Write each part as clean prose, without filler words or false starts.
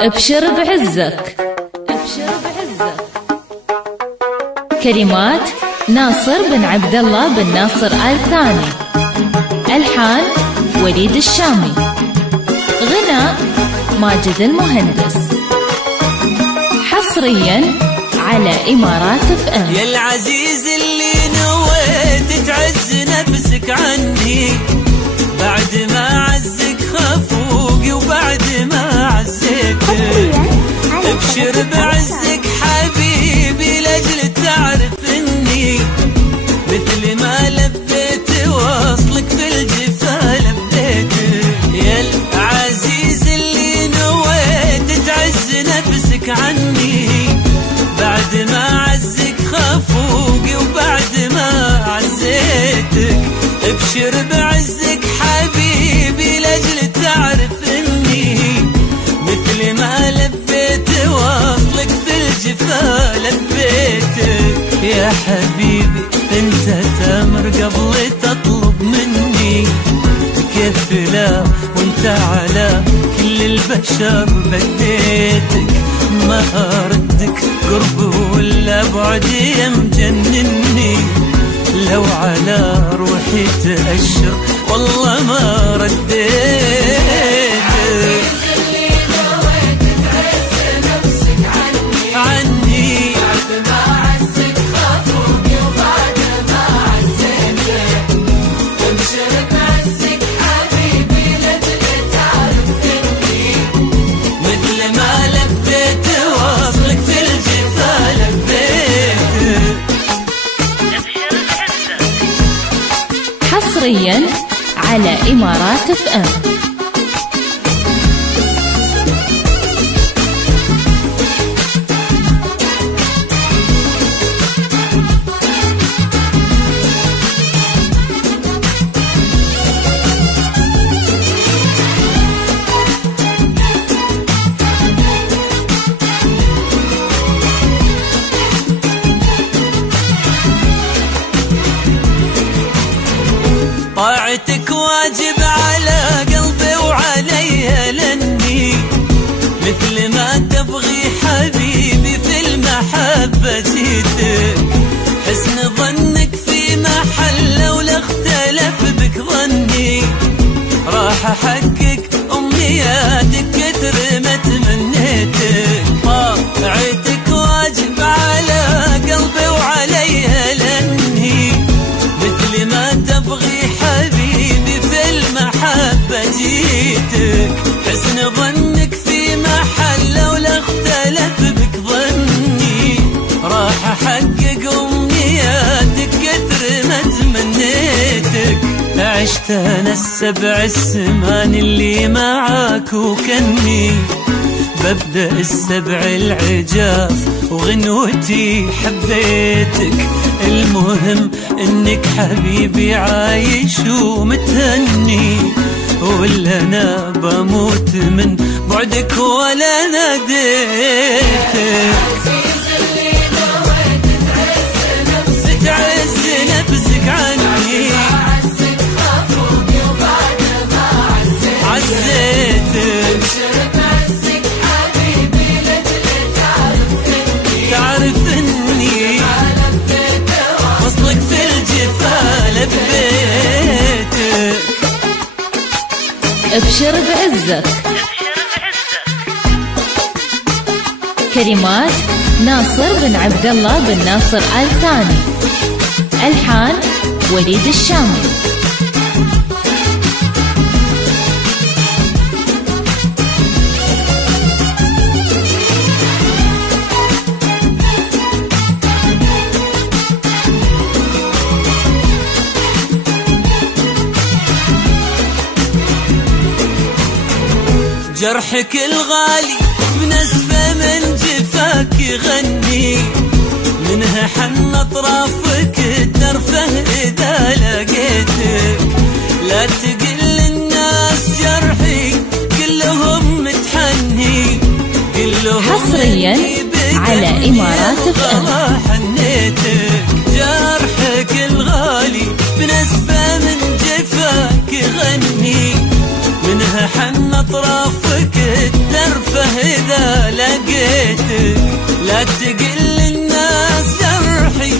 ابشر بعزك. ابشر بعزك. كلمات ناصر بن عبد الله بن ناصر آل ثاني. ألحان وليد الشامي. غناء ماجد المهندس. حصريا على إمارات FM. يا العزيز اللي نويت تعز نفسك عني، بعد ما عزك خفوقي وبعد ما عزيتك. ابشر بعزك حبيبي لاجل تعرف اني مثل ما لبيت واصلك في الجفا لبيتك. يا العزيز اللي نويت تعز نفسك عني، بعد ما عزك خفوقي وبعد ما عزيتك. ابشر بعزك حبيبي لاجل تعرف اني مثل ما لبيت واصلك في الجفا لبيتك. يا حبيبي انت تامر قبل تطلب مني، كيف لا وانت على كل البشر بديتك. ما اردك قرب ولا بعد يمجنني، لو على روحي تأشر والله ما رديتك. اللي نويت تعز نفسك عني، بعد ما عزك خافوقي وبعد ما عزيتك. ابشر بعزك حبيبي لاجل تعرف اني مثل ما لبيت واصلك في الجفا لبيتك. حصريا على إمارات FM. طاعتك واجب على قلبي وعلي لاني مثل ما تبغي حبيبي في المحبة جيتك. حسن ظنك في محل ولا اختلف بك ظني، راح احقق امنياتك كثر ما تمنيتك. طاعتك واجب على قلبي وعلي لاني مثل ما تبغي حبيبي في المحبة جيتك. حسن ظنك في محل ولا اختلف بك ظني، راح احقق امنياتك كثر ما تمنيتك. عشت انا السبع السمان اللي معاك وكني ببدأ السبع العجاف وغنوتي حبيتك. المهم انك حبيبي عايش ومتهني، ولا انا بموت من بعدك ولا ناديتك. اللي نويت تعز نفسك عني، عزك خافوقي وبعد ما عزيتك. ابشر بعزك حبيبي لاجل تعرف اني وصلك في الجفا لبيتك. ابشر بعزك. كلمات ناصر بن عبد الله بن ناصر آل ثاني. ألحان وليد الشامي. جرحك الغالي بنسفة من جفاك يغني، منها حن اطرافك الترفه اذا لقيتك. لا تقل الناس جرحي كلهم متحني، كلهم حصريا على إمارات FM. حنيتك. جرحك الغالي بنسفة من جفاك يغني، منها حن اطرافك ترفه إذا لقيتك، لا تقل الناس جرحي،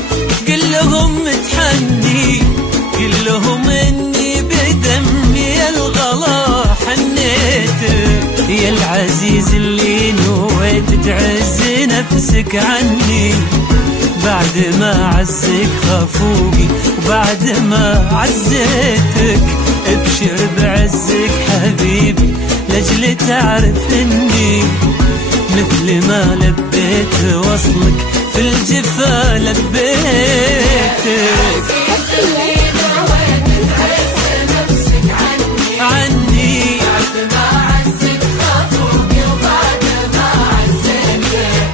قل لهم متحني، قل لهم إني بدمي الغلا حنيتك. يا العزيز اللي نويت تعز نفسك عني، بعد ما عزك خافوقي وبعد ما عزيتك. ابشر بعزك حبيبي لاجل تعرف اني مثل ما لبيت وصلك في الجفا لبيتك. عني بعد ما عزك خافوقي وبعد ما عزيتك.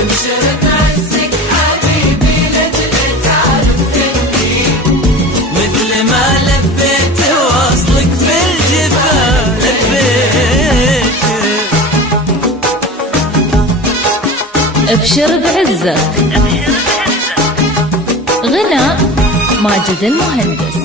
ابشر بعزك حبيبي لاجل تعرف اني مثل ما لبيت وصلك في الجفا لبيتك. ابشر بعزك. غناء ماجد المهندس.